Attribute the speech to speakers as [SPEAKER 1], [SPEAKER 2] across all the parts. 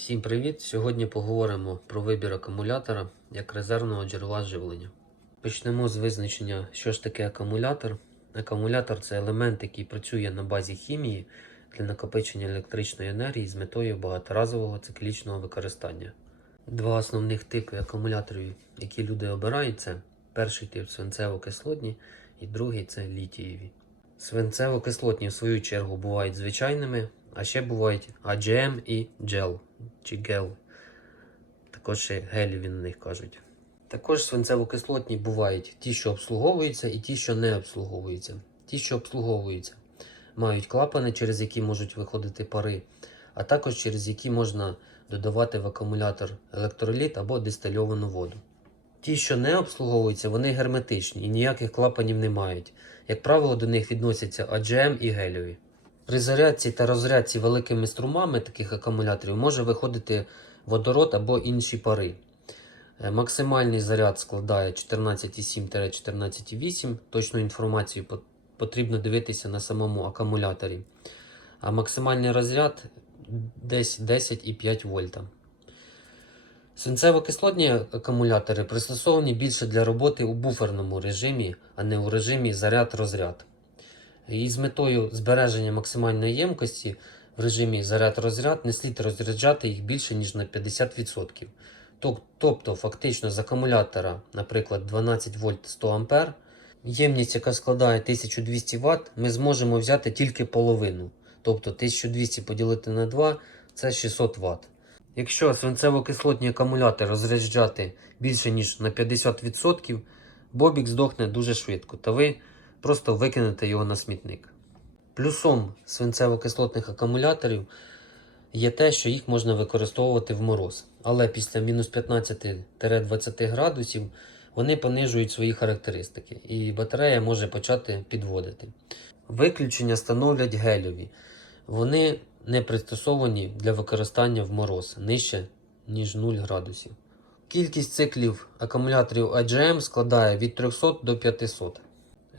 [SPEAKER 1] Всім привіт! Сьогодні поговоримо про вибір акумулятора як резервного джерела живлення. Почнемо з визначення, що ж таке акумулятор. Акумулятор це елемент, який працює на базі хімії для накопичення електричної енергії з метою багаторазового циклічного використання. Два основних типи акумуляторів, які люди обирають, це перший тип свинцево-кислотні і другий це літієві. Свинцево-кислотні, в свою чергу, бувають звичайними, а ще бувають AGM і GEL чи GEL. Також ще геліві на них кажуть. Також свинцево-кислотні бувають ті, що обслуговуються, і ті, що не обслуговуються. Ті, що обслуговуються, мають клапани, через які можуть виходити пари, а також через які можна додавати в акумулятор електроліт або дистильовану воду. Ті, що не обслуговуються, вони герметичні і ніяких клапанів не мають. Як правило, до них відносяться AGM і гелеві. При зарядці та розрядці великими струмами таких акумуляторів може виходити водород або інші пари. Е, Максимальний заряд складає 14,7-14,8. Точну інформацію потрібно дивитися на самому акумуляторі. А максимальний розряд десь 10,5 вольта. Свинцево-кислотні акумулятори пристосовані більше для роботи у буферному режимі, а не у режимі заряд-розряд. І з метою збереження максимальної ємкості в режимі заряд-розряд не слід розряджати їх більше, ніж на 50%. Тобто, фактично з акумулятора, наприклад, 12 вольт 100 А, ємність, яка складає 1200 Вт, ми зможемо взяти тільки половину. Тобто 1200 поділити на 2 це 600 Вт. Якщо свинцево-кислотні акумулятори розряджати більше ніж на 50%, бобік здохне дуже швидко, та ви просто викинете його на смітник. Плюсом свинцево-кислотних акумуляторів є те, що їх можна використовувати в мороз. Але після мінус 15-20 градусів вони понижують свої характеристики, і батарея може почати підводити. Виключення становлять гельові. Вони не пристосовані для використання в мороз нижче, ніж 0 градусів. Кількість циклів акумуляторів AGM складає від 300 до 500.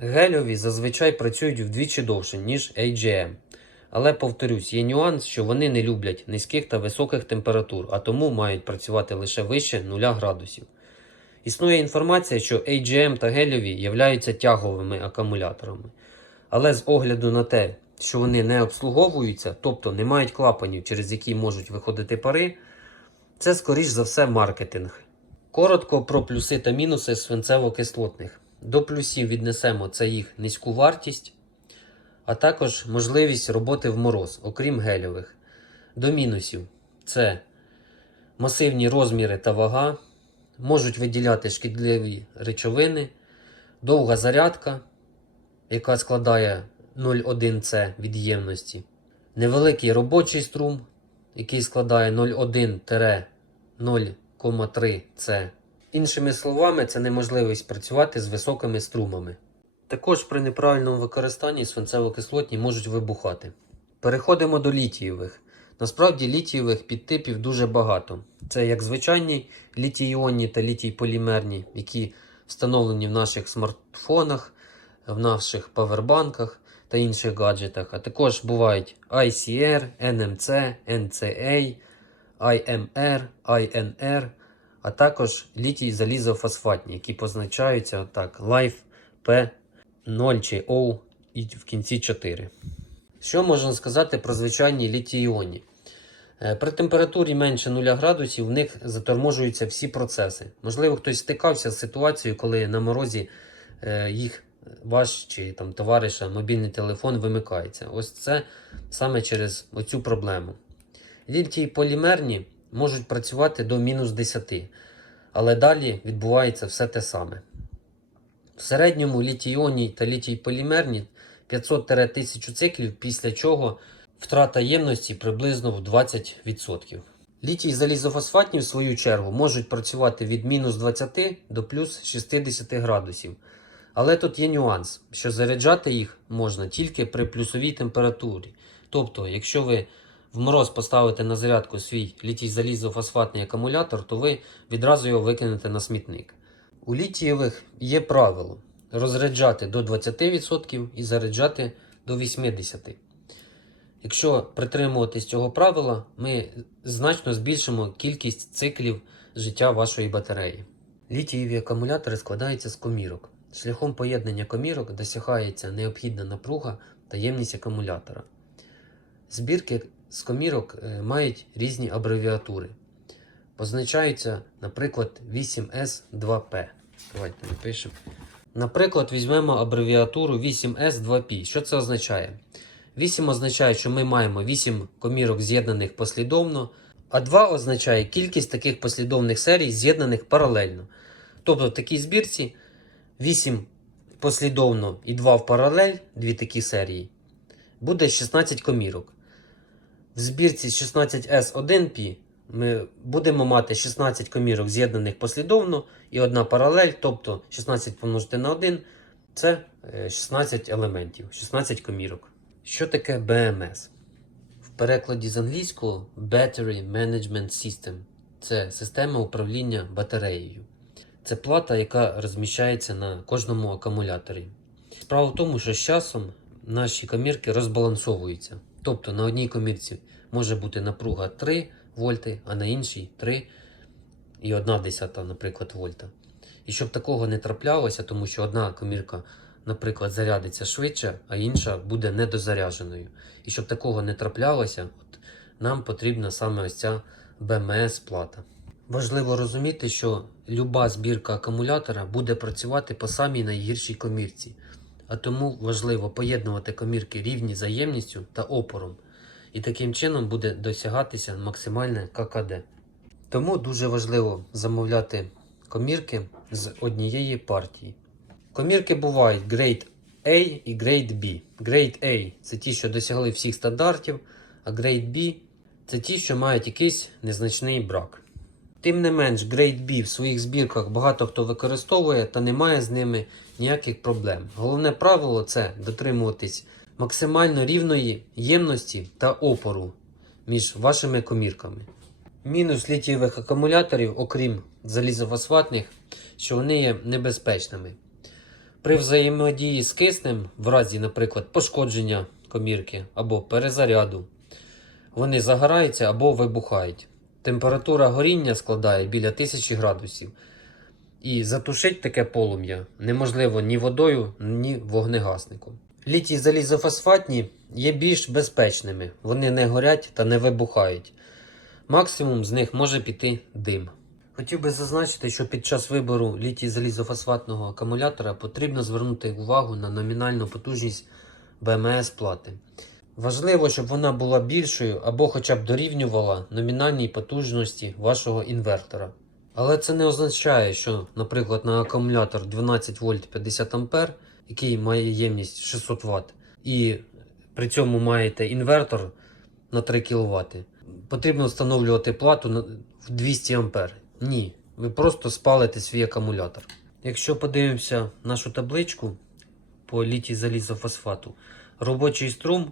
[SPEAKER 1] Гельові зазвичай працюють вдвічі довше, ніж AGM. Але повторюсь, є нюанс, що вони не люблять низьких та високих температур, а тому мають працювати лише вище 0 градусів. Існує інформація, що AGM та гельові являються тяговими акумуляторами. Але з огляду на те, що вони не обслуговуються, тобто не мають клапанів, через які можуть виходити пари, це скоріш за все маркетинг. Коротко про плюси та мінуси свинцево-кислотних. До плюсів віднесемо це їх низьку вартість, а також можливість роботи в мороз, окрім гельових. До мінусів це масивні розміри та вага, можуть виділяти шкідливі речовини, довга зарядка, яка складає 0,1 від ємності, невеликий робочий струм, який складає 0,1-0,3 С. Іншими словами, це неможливість працювати з високими струмами. Також при неправильному використанні свинцево-кислотні можуть вибухати. Переходимо до літієвих. Насправді літієвих підтипів дуже багато. Це як звичайні літій-іонні та літій-полімерні, які встановлені в наших смартфонах, в наших павербанках та інших гаджетах. А також бувають ICR, NMC, NCA, IMR, INR, а також літій залізофосфатні, які позначаються так: Life P0 чи O і в кінці 4. Що можна сказати про звичайні літій-іонні? Е, При температурі менше 0 градусів в них заторможуються всі процеси. Можливо, хтось стикався з ситуацією, коли на морозі е, їх ваш чи там товариша мобільний телефон вимикається. Ось це саме через оцю проблему. Літій полімерні можуть працювати до мінус 10, але далі відбувається все те саме. В середньому літій-іонні та літій-полімерні 500-1000 циклів, після чого втрата ємності приблизно в 20%. Літій залізофосфатні, в свою чергу, можуть працювати від мінус 20 до плюс 60 градусів. Але тут є нюанс, що заряджати їх можна тільки при плюсовій температурі. Тобто, якщо ви в мороз поставите на зарядку свій літій залізофосфатний акумулятор, то ви відразу його викинете на смітник. У літієвих є правило розряджати до 20% і заряджати до 80%. Якщо притримуватись цього правила, ми значно збільшимо кількість циклів життя вашої батареї. Літієві акумулятори складаються з комірок. Шляхом поєднання комірок досягається необхідна напруга та ємність акумулятора. Збірки з комірок е, мають різні абревіатури. Позначаються, наприклад, 8S2P. Давайте напишемо. Наприклад, візьмемо абревіатуру 8S2P. Що це означає? 8 означає, що ми маємо 8 комірок з'єднаних послідовно, а 2 означає кількість таких послідовних серій з'єднаних паралельно. Тобто в такій збірці 8 послідовно і 2 в паралель, дві такі серії, буде 16 комірок. В збірці 16S1P ми будемо мати 16 комірок з'єднаних послідовно і одна паралель, тобто 16 помножити на 1 це е, 16 елементів, 16 комірок. Що таке BMS? В перекладі з англійського Battery Management System це система управління батареєю. Це плата, яка розміщається на кожному акумуляторі. Справа в тому, що з часом наші комірки розбалансовуються. Тобто на одній комірці може бути напруга 3 вольти, а на іншій 3 і 1 десята, наприклад, вольта. І щоб такого не траплялося, тому що одна комірка, наприклад, зарядиться швидше, а інша буде недозарядженою. І щоб такого не траплялося, от, нам потрібна саме ось ця БМС-плата. Важливо розуміти, що люба збірка акумулятора буде працювати по самій найгіршій комірці, а тому важливо поєднувати комірки рівні за ємністю та опором, і таким чином буде досягатися максимальне ККД. Тому дуже важливо замовляти комірки з однієї партії. Комірки бувають Grade A і Grade B. Grade A це ті, що досягли всіх стандартів, а Grade B це ті, що мають якийсь незначний брак. Тим не менш, Grade B в своїх збірках багато хто використовує та не має з ними ніяких проблем. Головне правило це дотримуватись максимально рівної ємності та опору між вашими комірками. Мінус літієвих акумуляторів, окрім залізофосфатних, що вони є небезпечними. При взаємодії з киснем, в разі, наприклад, пошкодження комірки або перезаряду, вони загораються або вибухають. Температура горіння складає біля 1000 градусів. І затушити таке полум'я неможливо ні водою, ні вогнегасником. Літій залізофосфатні є більш безпечними, вони не горять та не вибухають. Максимум з них може піти дим. Хотів би зазначити, що під час вибору літій залізофосфатного акумулятора потрібно звернути увагу на номінальну потужність БМС плати. Важливо, щоб вона була більшою або хоча б дорівнювала номінальній потужності вашого інвертора. Але це не означає, що, наприклад, на акумулятор 12 вольт 50 А, який має ємність 600 Вт, і при цьому маєте інвертор на 3 кВт, потрібно встановлювати плату в 200 А. Ні, ви просто спалите свій акумулятор. Якщо подивимося нашу табличку по літій залізофосфату, робочий струм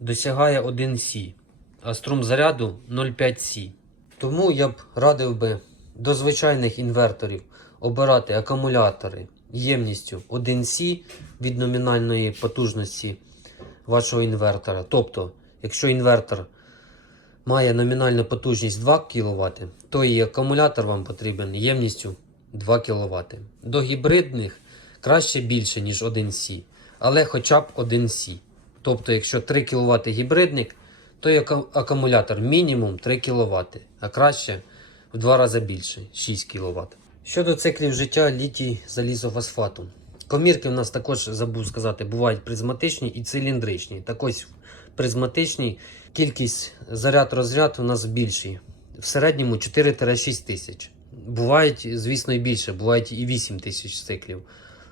[SPEAKER 1] досягає 1 Сі, а струм заряду 0,5 Сі. Тому я б радив би до звичайних інверторів обирати акумулятори ємністю 1 Сі від номінальної потужності вашого інвертора. Тобто, якщо інвертор має номінальну потужність 2 кВт, то і акумулятор вам потрібен ємністю 2 кВт. До гібридних краще більше, ніж 1 Сі, але хоча б 1 Сі. Тобто, якщо 3 кВт гібридник, то і акумулятор мінімум 3 кВт, а краще в два рази більше 6 кВт. Щодо циклів життя літій залізофосфату. Комірки в нас також забув сказати, бувають призматичні і циліндричні. Так ось призматичні кількість заряд-розряд у нас більший. В середньому 4-6 тисяч. Бувають, звісно, і більше, бувають і 8 тисяч циклів.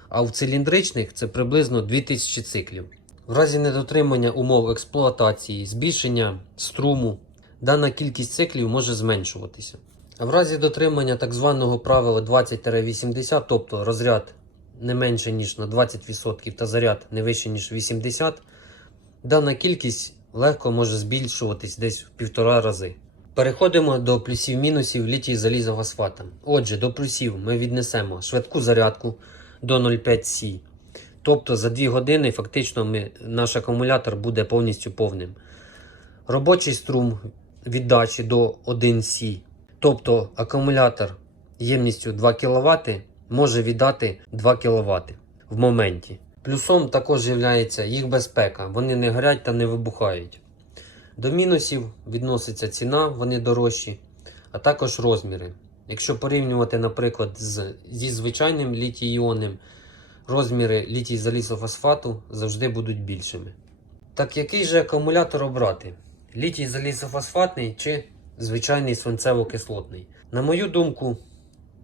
[SPEAKER 1] А в циліндричних це приблизно 2000 циклів. В разі недотримання умов експлуатації, збільшення струму, дана кількість циклів може зменшуватися. В разі дотримання так званого правила 20-80, тобто розряд не менше ніж на 20% та заряд не вище ніж 80%, дана кількість легко може збільшуватись десь в півтора рази. Переходимо до плюсів-мінусів літій залізофосфата. Отже, до плюсів ми віднесемо швидку зарядку до 0,5 С. Тобто за 2 години фактично ми, наш акумулятор буде повністю повним. Робочий струм віддачі до 1С, тобто акумулятор ємністю 2 кВт може віддати 2 кВт в моменті. Плюсом також є їх безпека, вони не горять та не вибухають. До мінусів відноситься ціна, вони дорожчі, а також розміри. Якщо порівнювати, наприклад, з, зі звичайним літій-іонним, розміри літій залізофосфату завжди будуть більшими. Так який же акумулятор обрати? Літій залізофосфатний чи звичайний свинцево-кислотний? На мою думку,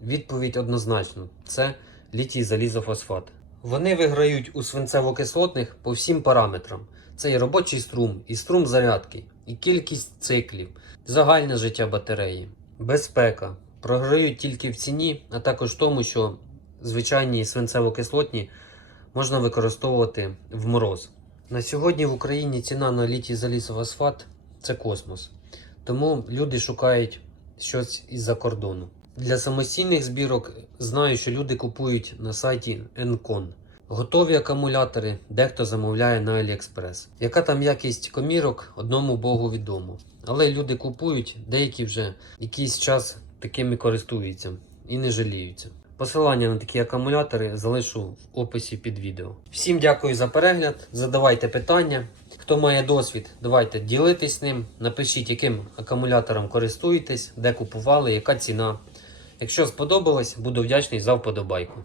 [SPEAKER 1] відповідь однозначно: це літій залізофосфат. Вони виграють у свинцево-кислотних по всім параметрам. Це і робочий струм, і струм зарядки, і кількість циклів, загальне життя батареї, безпека. Програють тільки в ціні, а також в тому, що звичайні свинцево-кислотні можна використовувати в мороз. На сьогодні в Україні ціна на літій залізофосфат це космос. Тому люди шукають щось із-за кордону. Для самостійних збірок знаю, що люди купують на сайті Encon. Готові акумулятори дехто замовляє на AliExpress. Яка там якість комірок, одному Богу відомо. Але люди купують, деякі вже якийсь час такими користуються і не жаліються. Посилання на такі акумулятори залишу в описі під відео. Всім дякую за перегляд. Задавайте питання. Хто має досвід, давайте ділитись ним. Напишіть, яким акумулятором користуєтесь, де купували, яка ціна. Якщо сподобалось, буду вдячний за вподобайку.